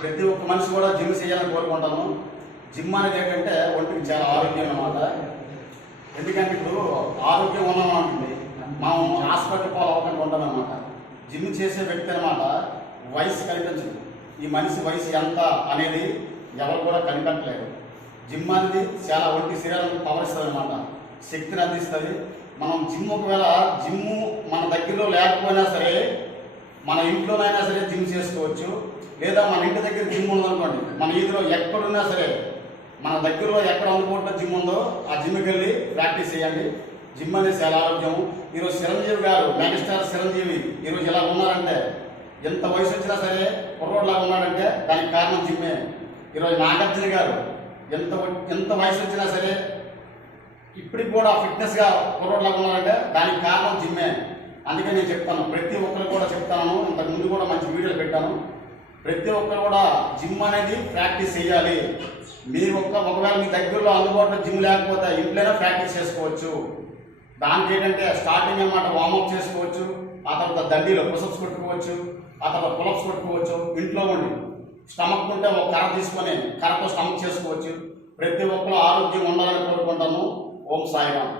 ప్రతి ఒక్క మనిషి కూడా జిమ్ చేయాలని కోరుకుంటాను. జిమ్ అనేది ఏంటంటే ఒంటికి చాలా ఆరోగ్యం అన్నమాట. ఎందుకంటే ఇప్పుడు ఆరోగ్యం ఉన్నామంటుంది మనం హాస్పిటల్ పోవాలని ఉంటాం అన్నమాట. జిమ్ చేసే వ్యక్తి అన్నమాట వయసు కనిపించదు. ఈ మనిషి వయసు ఎంత అనేది ఎవరు కూడా కనిపెట్టలేరు. జిమ్ అనేది చాలా ఒంటి శరీరానికి పవర్ ఇస్తుంది అన్నమాట, శక్తిని అందిస్తుంది. మనం జిమ్ ఒకవేళ జిమ్ము మన దగ్గరలో లేకపోయినా సరే మన ఇంట్లోనైనా సరే జిమ్ చేసుకోవచ్చు. లేదా మన ఇంటి దగ్గర జిమ్ ఉందనుకోండి, మన ఈదులో ఎక్కడున్నా సరే మన దగ్గరలో ఎక్కడ అందుకుంటున్న జిమ్ ఉందో ఆ జిమ్కి వెళ్ళి ప్రాక్టీస్ చేయండి. జిమ్ అనేది చాలా ఆరోగ్యం. ఈరోజు చిరంజీవి గారు, మెగాస్టార్ చిరంజీవి ఈరోజు ఎలా ఉన్నారంటే, ఎంత వయసు వచ్చినా సరే కుర్రోడ్లాగా ఉన్నాడంటే దానికి కారణం జిమ్మే. ఈరోజు నాగార్జున గారు ఎంత వయసు వచ్చినా సరే ఇప్పటికి కూడా ఫిట్నెస్గా కుర్రోడ్లాగా ఉన్నారంటే దానికి కారణం జిమ్మే. అందుకే నేను చెప్తాను, ప్రతి ఒక్కరు కూడా చెప్తాను. ఇంతకు ముందు కూడా మంచి వీడియోలు పెట్టాను. ప్రతి ఒక్కరు కూడా జిమ్ అనేది ప్రాక్టీస్ చేయాలి. మీరు ఒకవేళ మీ దగ్గరలో అందుబాటులో జిమ్ లేకపోతే ఇంట్లోనే ప్రాక్టీస్ చేసుకోవచ్చు. దానికి ఏంటంటే స్టార్టింగ్ అన్నమాట వార్మప్ చేసుకోవచ్చు, ఆ తర్వాత దండీలో పుషప్స్ కొట్టుకోవచ్చు, ఆ తర్వాత పులప్స్ కొట్టుకోవచ్చు. ఇంట్లో ఉండి స్టమక్ ఉంటే ఒక కర్ర తీసుకొని కర్రతో స్టమక్ చేసుకోవచ్చు. ప్రతి ఒక్కరు ఆరోగ్యం ఉండాలని కోరుకుంటాను. ఓం సాయిరామ్.